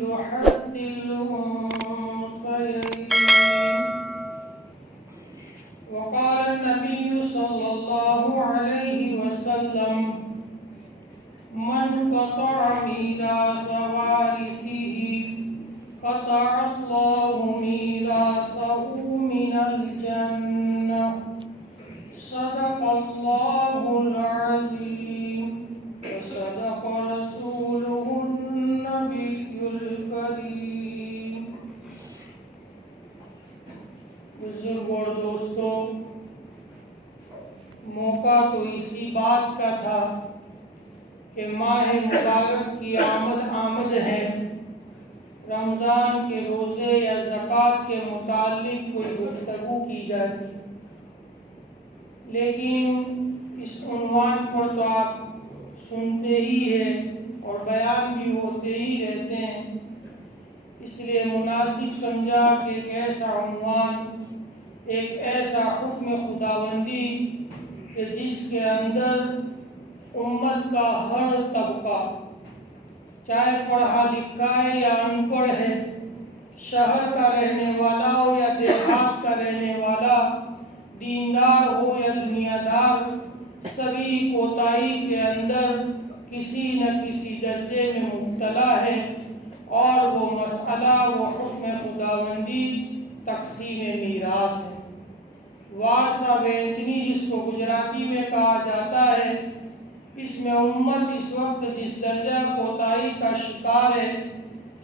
أحد الأنثيين. وقال النبي صلى الله عليه وسلم: من قطع ميراث وارثه قطع الله ميراثه من الجنة. صدق الله العظيم وصدق رسوله النبي الكريم. بزرگ اور دوستوں، موقع تو اسی بات کا تھا کہ ماہ مبارک کی آمد ہے، رمضان کے روزے یا زکوٰۃ کے متعلق کوئی گفتگو کی جائے، لیکن اس عنوان پر تو آپ سنتے ہی ہیں اور بیان بھی ہوتے ہی رہتے ہیں، اس لیے مناسب سمجھا کہ ایک ایسا عنوان، ایک ایسا حکم خداوندی کہ جس کے اندر امت کا ہر طبقہ، چاہے پڑھا لکھا ہے یا ان پڑھ ہے، شہر کا رہنے والا ہو یا دیہات کا رہنے والا، دیندار ہو یا دنیا دار، سبھی کوتاہی کے اندر کسی نہ کسی درجے میں مبتلا ہے، اور وہ مسئلہ، وہ حکم خداوندی تقسیم میراث ہے۔ وارثہ وینچنی جس کو گجراتی میں کہا جاتا ہے، اس میں امت اس وقت جس درجہ کوتاہی کا شکار ہے،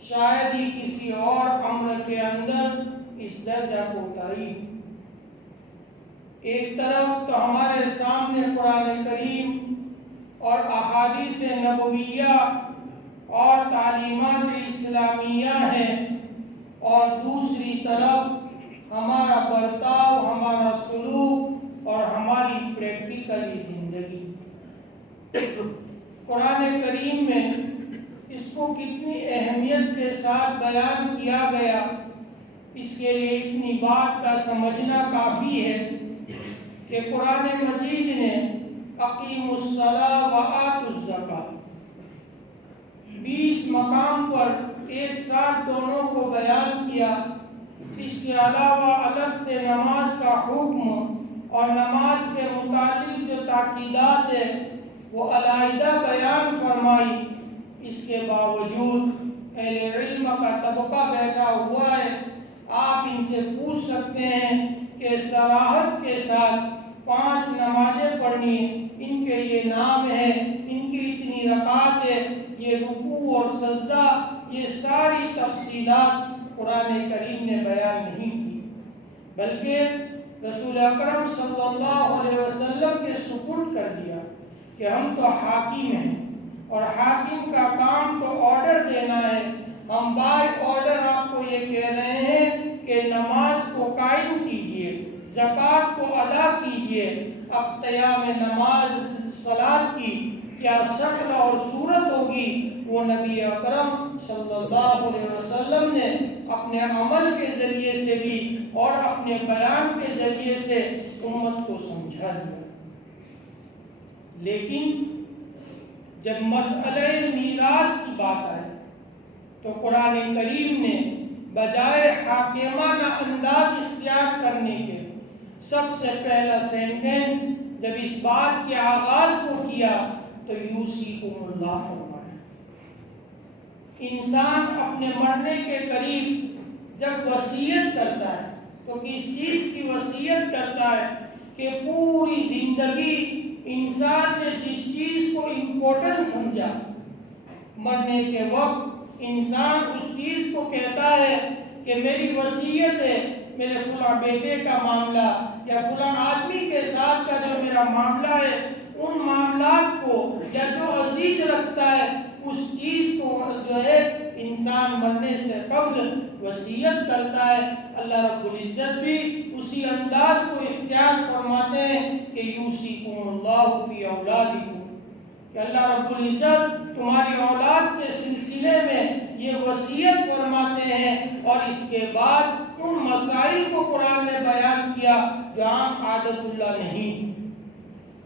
شاید ہی کسی اور امر کے اندر اس درجہ کوتاہی۔ ایک طرف تو ہمارے سامنے قرآن کریم اور احادیث نبویہ اور تعلیمات اسلامیہ ہیں، اور دوسری طرف ہمارا برتاؤ، ہمارا سلوک اور ہماری پریکٹیکلی زندگی۔ قرآن کریم میں اس کو کتنی اہمیت کے ساتھ بیان کیا گیا، اس کے لیے اتنی بات کا سمجھنا کافی ہے کہ قرآن مجید نے اقیموا الصلاۃ وآتوا الزکاۃ 20 مقام پر ایک ساتھ دونوں کو بیان کیا۔ اس کے علاوہ الگ سے نماز کا حکم اور نماز کے متعلق جو تاکیدات ہے وہ علیحدہ بیان فرمائی۔ اس کے باوجود اہل علم کا طبقہ بیٹھا ہوا ہے، آپ ان سے پوچھ سکتے ہیں کہ صراحت کے ساتھ 5 نمازیں پڑھنی، ان کے یہ نام ہے، ان کی اتنی رکعت ہے، یہ رکوع اور سجدہ، یہ ساری تفصیلات قرآن کریم نے بیان نہیں کی، بلکہ رسول اکرم صلی اللہ علیہ وسلم کے سپرد کر دیا کہ ہم تو حاکم ہیں، اور حاکم کا کام تو آرڈر دینا ہے۔ ہم بائی آرڈر آپ کو یہ کہہ رہے ہیں کہ نماز کو قائم کیجئے، زکوٰۃ کو ادا کیجئے۔ اب قیام نماز صلاۃ کی کیا شکل اور صورت ہوگی، وہ نبی اکرم صلی اللہ علیہ وسلم نے اپنے عمل کے ذریعے سے بھی اور اپنے بیان کے ذریعے سے امت کو سمجھا دیا۔ لیکن جب مسئلہ میراث کی بات آئی تو قرآن کریم نے بجائے حاکمانہ انداز اختیار کرنے کے سب سے پہلا سینٹنس جب اس بات کے آغاز کو کیا تو یوصیکم اللہ فرمایا۔ انسان اپنے مرنے کے قریب جب وصیت کرتا ہے تو کس چیز کی وصیت کرتا ہے کہ پوری زندگی انسان نے جس چیز کو امپورٹنٹ سمجھا، مرنے کے وقت انسان اس چیز کو کہتا ہے کہ میری وصیت ہے، میرے فلاں بیٹے کا معاملہ یا فلاں آدمی کے ساتھ کا جو میرا معاملہ ہے، ان معاملات کو یا جو عزیز رکھتا ہے اس چیز کو جو ہے انسان مرنے سے قبل وصیت کرتا ہے۔ اللہ رب العزت بھی اسی انداز کو اختیار فرماتے ہیں کہ یوصیکم اللہ فی اولادکم، کہ اللہ رب العزت تمہاری اولاد کے سلسلے میں یہ وصیت فرماتے ہیں، اور اس کے بعد ان مسائل کو قرآن نے بیان کیا جو عام عادت اللہ نہیں،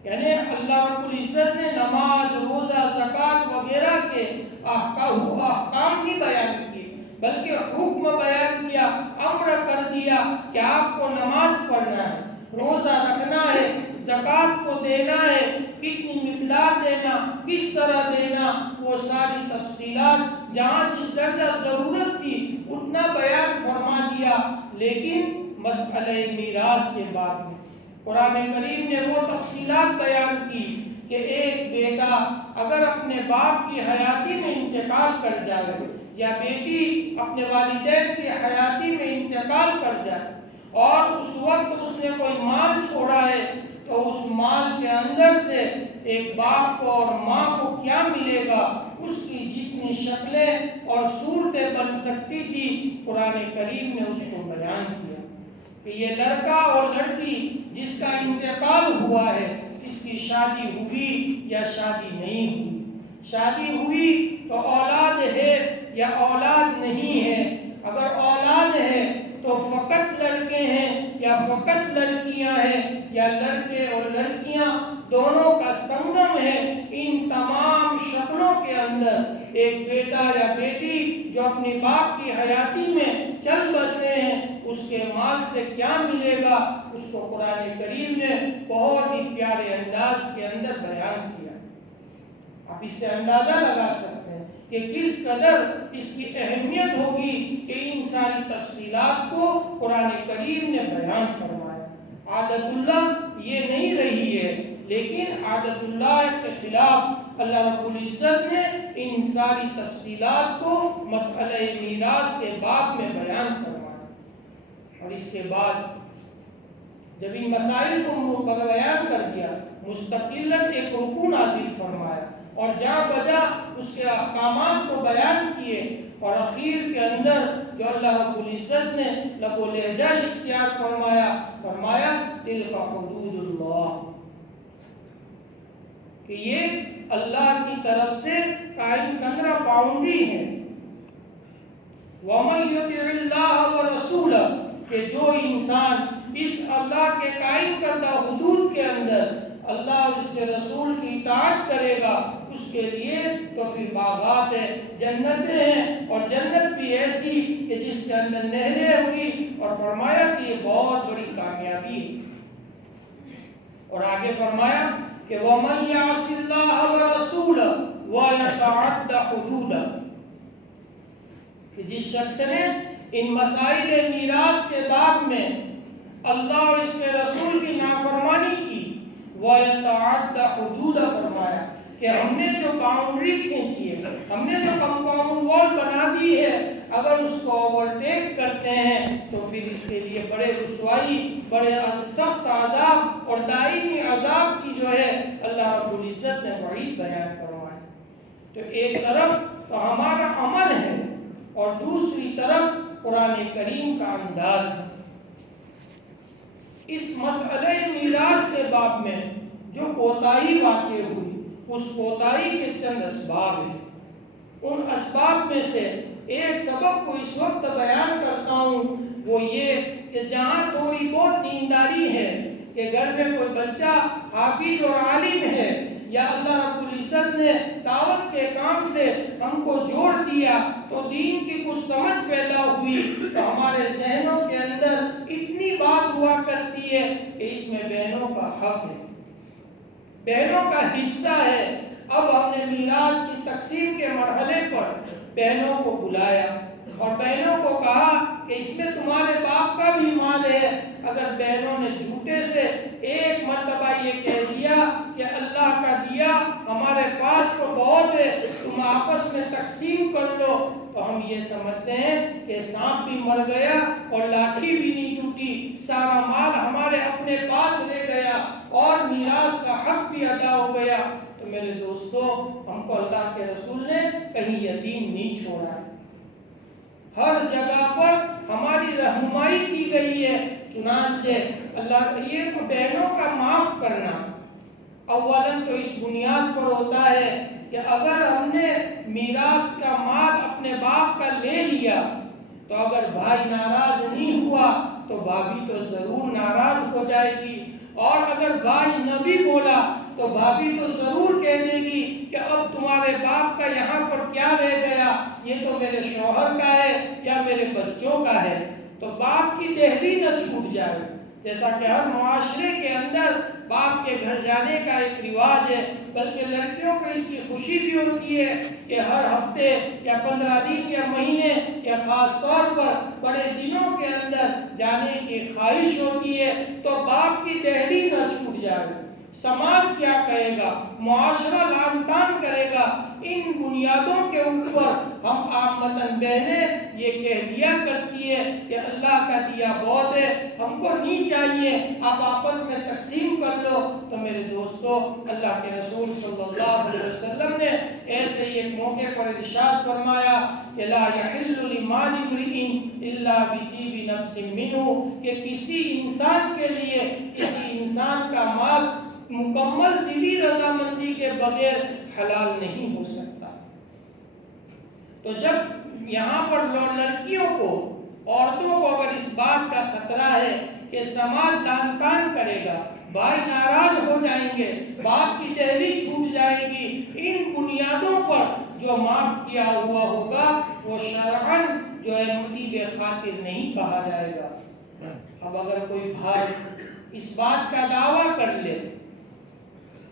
یعنی اللہ رب العزت نے نماز، روزہ، زکوٰۃ وغیرہ کے احکام نہیں بیان کیے، بلکہ حکم بیان کیا، امر کر دیا کہ آپ کو نماز پڑھنا ہے، روزہ رکھنا ہے، زکوٰۃ کو دینا ہے، کتنی مقدار دینا، کس طرح دینا، وہ ساری تفصیلات جہاں جس درجہ ضرورت تھی اتنا بیان فرما دیا۔ لیکن مسئلہ میراث کے بعد میں قرآن کریم نے وہ تفصیلات بیان کی کہ ایک بیٹا اگر اپنے باپ کی حیاتی میں انتقال کر جائے یا بیٹی اپنے والدین کی حیاتی میں انتقال کر جائے اور اس وقت اس نے کوئی مال چھوڑا ہے تو اس مال کے اندر سے ایک باپ کو اور ماں کو کیا ملے گا، اس کی جتنی شکلیں اور صورتیں بن سکتی تھی قرآن کریم نے اس کو بیان کیا کہ یہ لڑکا اور لڑکی جس کا انتقال ہوا ہے اس کی شادی ہوئی یا شادی نہیں ہوئی، شادی ہوئی تو اولاد ہے یا اولاد نہیں ہے، اگر اولاد ہے تو فقط لڑکے ہیں یا فقط لڑکیاں ہیں یا لڑکے اور لڑکیاں دونوں کا سنگم ہے، ان تمام شکلوں کے اندر ایک بیٹا یا بیٹی جو اپنی باپ کی حیاتی میں چل بسے ہیں اس کے مال سے کیا ملے گا، اس کو قرآن کریم نے بہت ہی پیارے انداز کے اندر بیان کیا۔ آپ اس سے اندازہ لگا سکتے ہیں کہ کس قدر اس کی اہمیت ہوگی کہ ان ساری تفصیلات کو قرآن کریم نے بیان فرمایا۔ عادت اللہ یہ نہیں رہی ہے، لیکن عادت اللہ کے خلاف اللہ رب العزت نے ان ساری تفصیلات کو مسئلہ میراث کے باب میں بیان فرمایا، اور اس کے بعد جب ان مسائل کو بیان کر دیا مستقل ایک رکوع نازل فرمایا اور جا بجا اس کے احکامات کو بیان کیے، اور اخیر کے اندر جو اللہ رب العزت نے لب و لہجہ اختیار فرمایا تلک حدود اللہ، کہ یہ اللہ کی طرف سے قائم کردہ باؤنڈری ہے۔ وَمَن يُطِعِ اللَّهَ وَرَسُولَهُ، کہ جو انسان اس اللہ کے قائم کردہ حدود کے اندر اللہ اور اس کے رسول کی اطاعت کرے گا اس کے لیے تو پھر باغات ہے، جنتیں ہیں، اور جنت بھی ایسی کہ جس کے اندر نہریں ہوئی، اور فرمایا کہ یہ بہت بڑی کامیابی ہے۔ اور آگے فرمایا کہ وَمَن يَعْصِ اللَّهَ وَرَسُولَهُ وَيَتَعَدَّ حُدُودَهُ، کہ جس شخص نے ان مسائل میراث کے باب میں اللہ اور اس کے رسول کی نافرمانی کی، وَيَتَعَدَّ حُدُودَهُ، فرمایا کہ ہم نے جو باؤنڈری کھینچی ہے، ہم نے جو کمپاؤنڈ وال بنا دی ہے، اگر اس کو اوورٹیک کرتے ہیں تو پھر اس کے لیے بڑے رسوائی، بڑے سخت عذاب اور دائمی عذاب کی جو ہے اللہ رب العزت نے وعید بیان فرمایا۔ تو ایک طرف تو ہمارا عمل ہے اور دوسری طرف قرآن کریم کا انداز ہے۔ اس مسئلہ میراث کے باب میں جو کوتاہی واقع ہوئی اس کوتاہی کے چند اسباب ہیں، ان اسباب میں سے ایک سبب کو اس وقت بیان کرتا ہوں، وہ یہ کہ جہاں تھوڑی بہت دینداری ہے کہ گھر میں کوئی بچہ حافظ اور عالم ہے یا اللہ رب العزت نے دعوت کے کام سے ہم کو جوڑ دیا تو دین کی کچھ سمجھ پیدا ہوئی تو ہمارے ذہنوں کے اندر اتنی بات ہوا کرتی ہے کہ اس میں بہنوں کا حق ہے، بہنوں کا حصہ ہے۔ اب ہم نے میراث کی تقسیم کے مرحلے پر بہنوں کو بلایا اور بہنوں کو کہا کہ اس میں تمہارے باپ کا بھی مال ہے۔ اگر بہنوں نے جھوٹے سے ایک مرتبہ یہ کہہ دیا کہ اللہ کا دیا ہمارے پاس تو بہت ہے، تم آپس میں تقسیم کر لو، تو ہم یہ سمجھتے ہیں کہ سانپ بھی مر گیا اور لاٹھی بھی نہیں ٹوٹی، سارا مال ہمارے اپنے پاس لے گیا اور میراث کا حق بھی ادا ہو گیا۔ تو میرے دوستو، ہم کو اللہ کے رسول نے کہیں یتیم نہیں چھوڑا ہے، ہر جگہ پر ہماری رہنمائی کی گئی ہے۔ چنانچہ اللہ یہ بہنوں کا معاف کرنا اولاً تو اس بنیاد پر ہوتا ہے کہ اگر ہم نے میراث کا مال اپنے باپ کا لے لیا تو اگر بھائی ناراض نہیں ہوا تو بھابھی تو ضرور ناراض ہو جائے گی، اور اگر بھائی نہ بھی بولا تو بھابھی تو ضرور کہہ دے گی کہ اب تمہارے باپ کا یہاں پر کیا رہ گیا، یہ تو میرے شوہر کا ہے، یا میرے بچوں کا ہے، تو باپ کی دہلی نہ چھوٹ جائے۔ جیسا کہ ہر معاشرے کے اندر باپ کے گھر جانے کا ایک رواج ہے، بلکہ لڑکیوں کو اس کی خوشی بھی ہوتی ہے کہ ہر ہفتے یا 15 دن یا مہینے یا خاص طور پر بڑے دنوں کے اندر جانے کی خواہش ہوتی ہے، تو باپ کی دہلی نہ چھوٹ جائے۔ سماج کیا کہے گا، معاشرہ لعن طعن کرے گا، ان بنیادوں کے اوپر ہم عامتاً بہنیں یہ کہہ دیا کرتی ہے کہ اللہ کا دیا بہت ہے، ہم کو نہیں چاہیے، آپ آپس میں تقسیم کر لو۔ تو میرے دوستو، اللہ کے رسول صلی اللہ علیہ وسلم نے ایسے ہی ایک موقع پر ارشاد فرمایا کہ لا یحل لمال امرئ الا بطیب نفس منہ، کہ کسی انسان کے لیے کسی انسان کا مال مکمل دلی رضامندی کے بغیر حلال نہیں ہو سکتا۔ تو جب یہاں پر لڑکیوں کو، عورتوں کو اگر اس بات کا خطرہ ہے کہ سماج لعن طعن کرے گا، بھائی ناراض ہو جائیں گے، باپ کی دہلی چھوٹ جائے گی، ان بنیادوں پر جو معاف کیا ہوا ہوگا وہ شرعاً جو ہے مطیب خاطر نہیں کہا جائے گا۔ اب اگر کوئی بھائی اس بات کا دعویٰ کر لے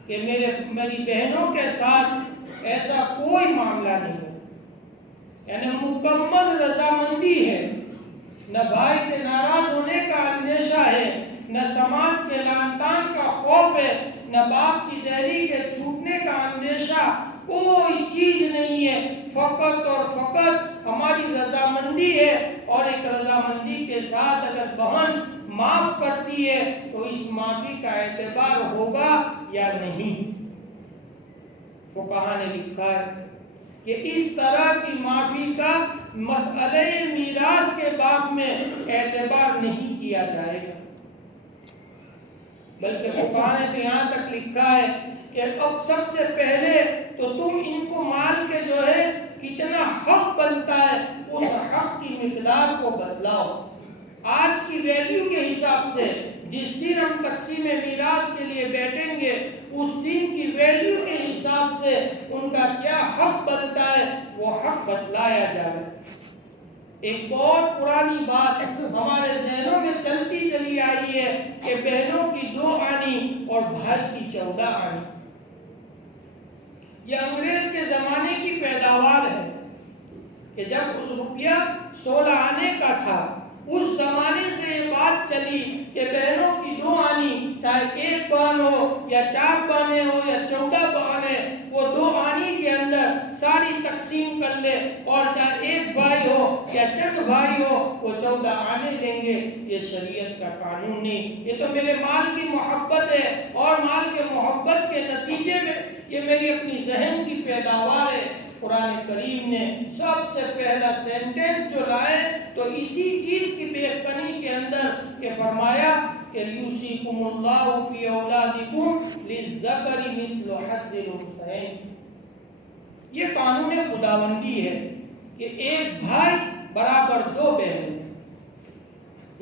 کہ میری بہنوں کے ساتھ ایسا کوئی معاملہ نہیں ہے، یعنی مکمل رضامندی ہے، نہ بھائی کے ناراض ہونے کا اندیشہ ہے، نہ سماج کے لعن طعن کا خوف ہے، نہ باپ کی دہلی کے چھوٹنے کا اندیشہ، کوئی چیز نہیں ہے، فقط اور فقط ہماری رضامندی ہے، اور ایک رضامندی کے ساتھ اگر بہن معاف کرتی ہے تو اس معافی کا اعتبار ہوگا یا نہیں۔ فقہاء نے لکھا ہے کہ اس طرح کی معافی کا مسئلہ میراث کے باب میں اعتبار نہیں کیا جائے گا، بلکہ فقہاء نے تو یہاں تک لکھا ہے کہ اب سب سے پہلے تو تم ان کو مال کے جو ہے کتنا حق بنتا ہے اس حق کی مقدار کو بدلاؤ۔ آج کی ویلیو کے حساب سے جس دن ہم تقسیم میراث کے لیے بیٹھیں گے، اس دن کی ویلیو کے حساب سے ان کا کیا حق بنتا ہے وہ حق بتلایا جائے۔ ایک بہت پرانی بات ہمارے ذہنوں میں چلتی چلی آئی ہے کہ بہنوں کی 2 آنی اور بھائی کی 14 آنی، یہ انگریز کے زمانے کی پیداوار ہے کہ جب روپیہ 16 آنے کا تھا، اس زمانے سے یہ بات چلی کہ بہنوں کی 2 آنی، چاہے 1 بہن ہو یا 4 بہنیں ہو یا 14 بہنیں، وہ 2 آنی کے اندر ساری تقسیم کر لے، اور چاہے 1 بھائی ہو یا چند بھائی ہو وہ 14 آنے لیں گے۔ یہ شریعت کا قانون نہیں، یہ تو میرے مال کی محبت ہے، اور مال کے محبت کے نتیجے میں یہ میری اپنی ذہن کی پیداوار ہے۔ قرآن کریم نے سب سے پہلا سینٹنس جو لائے تو اسی چیز کی بےکنی کے اندر کہ فرمایا کہ یوصیکم اللہ فی اولادکم للذکر مثل حظ الانثیین، یہ قانون خداوندی ہے کہ 1 بھائی برابر 2 بہنیں،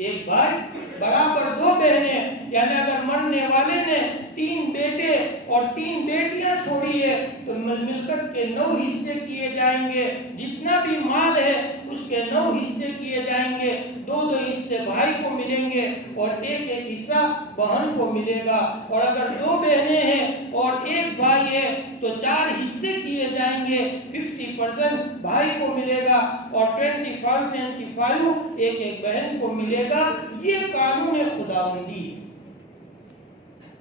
1 بھائی برابر 2 بہنیں، یعنی اگر مرنے والے نے 3 بیٹے اور 3 بیٹیاں چھوڑی ہے تو ملکت کے 9 حصے کیے جائیں گے، جتنا بھی مال ہے اس کے 9 حصے کیے جائیں گے، 2 حصے بھائی کو ملیں گے اور 1 حصہ بہن کو ملے گا، اور اگر 2 بہنیں ہیں اور 1 بھائی ہے تو 4 حصے کیے جائیں گے، 50% بھائی کو ملے گا اور 25 ایک بہن کو ملے گا۔ یہ قانون خداوندی۔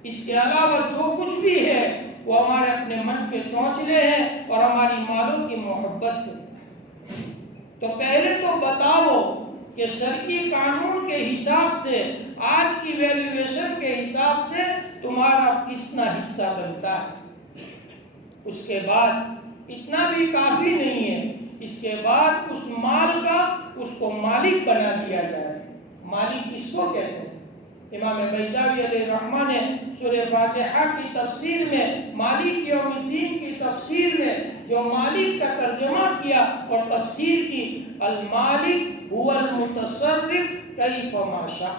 اس کے علاوہ جو کچھ بھی ہے وہ ہمارے اپنے من کے چونچلے ہیں اور ہماری مالوں کی محبت ہے۔ تو پہلے تو بتاؤ کہ شرعی قانون کے حساب سے، آج کی ویلیویشن کے حساب سے تمہارا کتنا حصہ بنتا ہے۔ اس کے بعد اتنا بھی کافی نہیں ہے، اس کے بعد اس مال کا اس کو مالک بنا دیا جائے۔ مالک کس کو کہتے ہیں؟ امام بیضاوی علیہ الرحمہ نے سورہ فاتحہ کی تفسیر میں، مالک یوم الدین کی تفسیر میں جو مالک کا ترجمہ کیا اور تفسیر کی، المالک هو المتصرف کیف ما شاء،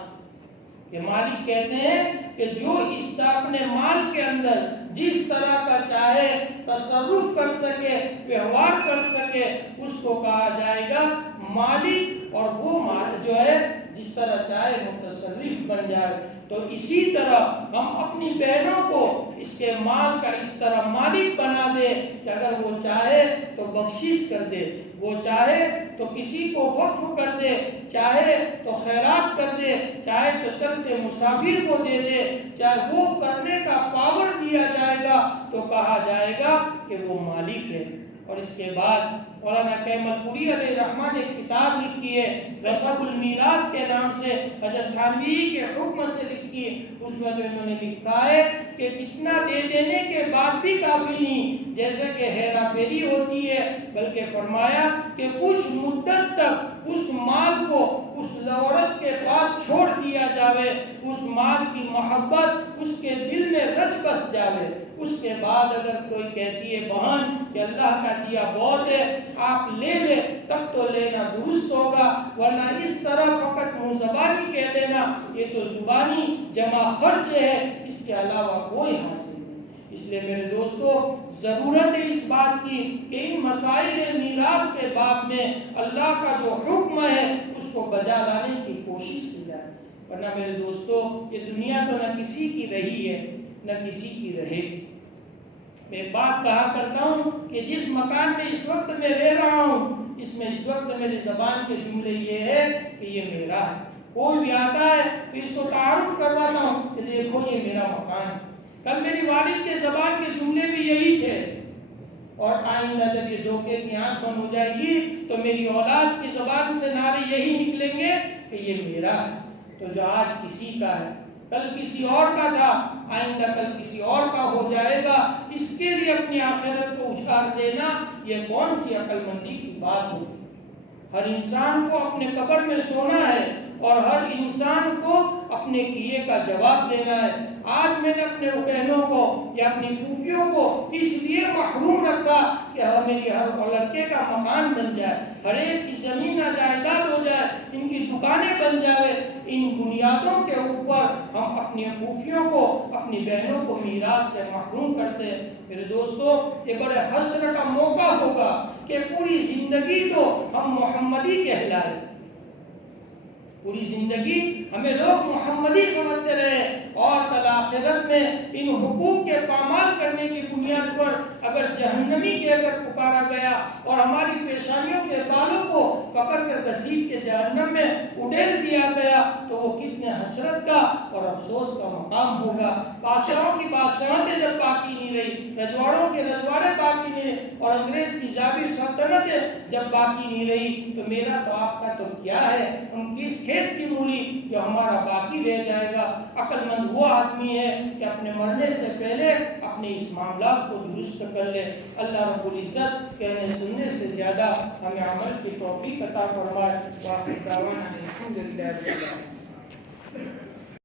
کہ مالک کہتے ہیں کہ جو اس اپنے مال کے اندر جس طرح کا چاہے تصرف کر سکے، ویوہار کر سکے، اس کو کہا جائے گا مالک اور وہ جو ہے جس طرح چاہے متصرف بن جائے۔ تو اسی طرح ہم اپنی بہنوں کو اس کے مال کا اس طرح مالک بنا دے کہ اگر وہ چاہے تو بخشش کر دے، وہ چاہے تو کسی کو وقف کر دے، چاہے تو خیرات کر دے، چاہے تو چلتے مسافر کو دے دے، چاہے وہ کرنے کا پاور دیا جائے گا تو کہا جائے گا کہ وہ مالک ہے۔ اور اس کے بعد مولانا کیمل پوری علیہ رحمہ نے ایک کتاب لکھی ہے رسب المیراث کے نام سے، حضرت تھانوی کے حکم سے لکھی ہے۔ اس میں جو انہوں نے لکھا ہے کہ کتنا دے دینے کے بعد بھی کافی نہیں، جیسے کہ ہیرا پھیری ہوتی ہے، بلکہ فرمایا کہ کچھ مدت تک اس مال کو اس عورت کے پاس چھوڑ دیا جاوے، اس مال کی محبت اس کے دل میں رچ بس جاوے۔ اس کے بعد اگر کوئی کہتی ہے بہن کہ اللہ کا دیا بہت ہے آپ لے لے، تب تو لینا درست ہوگا، ورنہ اس طرح فقط منہ زبانی کہہ دینا یہ تو زبانی جمع خرچ ہے، اس کے علاوہ کوئی حاصل نہیں۔ اس لیے میرے دوستو ضرورت ہے اس بات کی کہ ان مسائل میراث کے باب میں اللہ کا جو حکم ہے اس کو بجا لانے کی کوشش کی جائے، ورنہ میرے دوستو یہ دنیا تو نہ کسی کی رہی ہے نہ کسی کی رہے گی۔ میں ایک بات کہا کرتا ہوں کہ جس مکان میں اس وقت میں رہ رہا ہوں اس میں اس وقت میری زبان کے جملے یہ ہے کہ یہ میرا ہے۔ کوئی بھی آتا ہے تو اس کو تعارف کرواتا ہوں کہ دیکھو یہ میرا مکان ہے۔ کل میری والد کے زبان کے جملے بھی یہی تھے، اور آئندہ جب یہ دھوکے کی آنکھ بند ہو جائے گی تو میری اولاد کی زبان سے نعرے یہی نکلیں گے کہ یہ میرا ہے۔ تو جو آج کسی کا ہے کل کسی اور کا تھا، آئندہ کل کسی اور کا ہو جائے گا، اس کے لیے اپنی آخرت کو اجھار دینا یہ کون سی عقل مندی کی بات ہوگی؟ ہر انسان کو اپنے قبر میں سونا ہے اور ہر انسان کو اپنے کیے کا جواب دینا ہے۔ آج میں نے اپنے بہنوں کو یا اپنی پھوپھیوں کو اس لیے محروم رکھا کہ میری ہر لڑکے کا مکان بن جائے، ہر ایک کی زمین جائیداد ہو جائے، ان کی دکانیں بن جائے۔ ان بنیادوں کے اوپر ہم اپنی پھوپھیوں کو اپنی بہنوں کو میراث سے محروم کرتے ہیں۔ میرے دوستو یہ بڑے حسرت کا موقع ہوگا کہ پوری زندگی تو ہم محمدی کہلائے، پوری زندگی ہمیں لوگ محمدی سمجھتے رہے، اور کل آخرت میں ان حقوق کے پامال کرنے کی بنیاد پر اگر جہنمی کہہ کر پکارا گیا اور ہماری پیشانیوں کے بالوں کو پکڑ کر گھسیٹ کے جہنم میں اڈیل دیا گیا تو وہ کتنے حسرت کا اور افسوس کا مقام ہوگا۔ بادشاہوں کی بادشاہتیں جب باقی نہیں رہی، رجواڑوں کے رجواڑے باقی نہیں رہے، اور انگریز کی جابر سلطنتیں جب باقی نہیں رہی تو میرا تو آپ کا تو کیا ہے، ان کی اس کھیت کی مولی جو ہمارا باقی رہ جائے گا۔ عقل مند وہ آدمی ہے کہ اپنے مرنے سے پہلے اپنے اس معاملات کو درست کر لے۔ اللہ رب العزت کہنے سننے سے زیادہ ہمیں عمل کی توفیق عطا فرمائے۔ واخر دعوانا الحمدللہ رب العالمین۔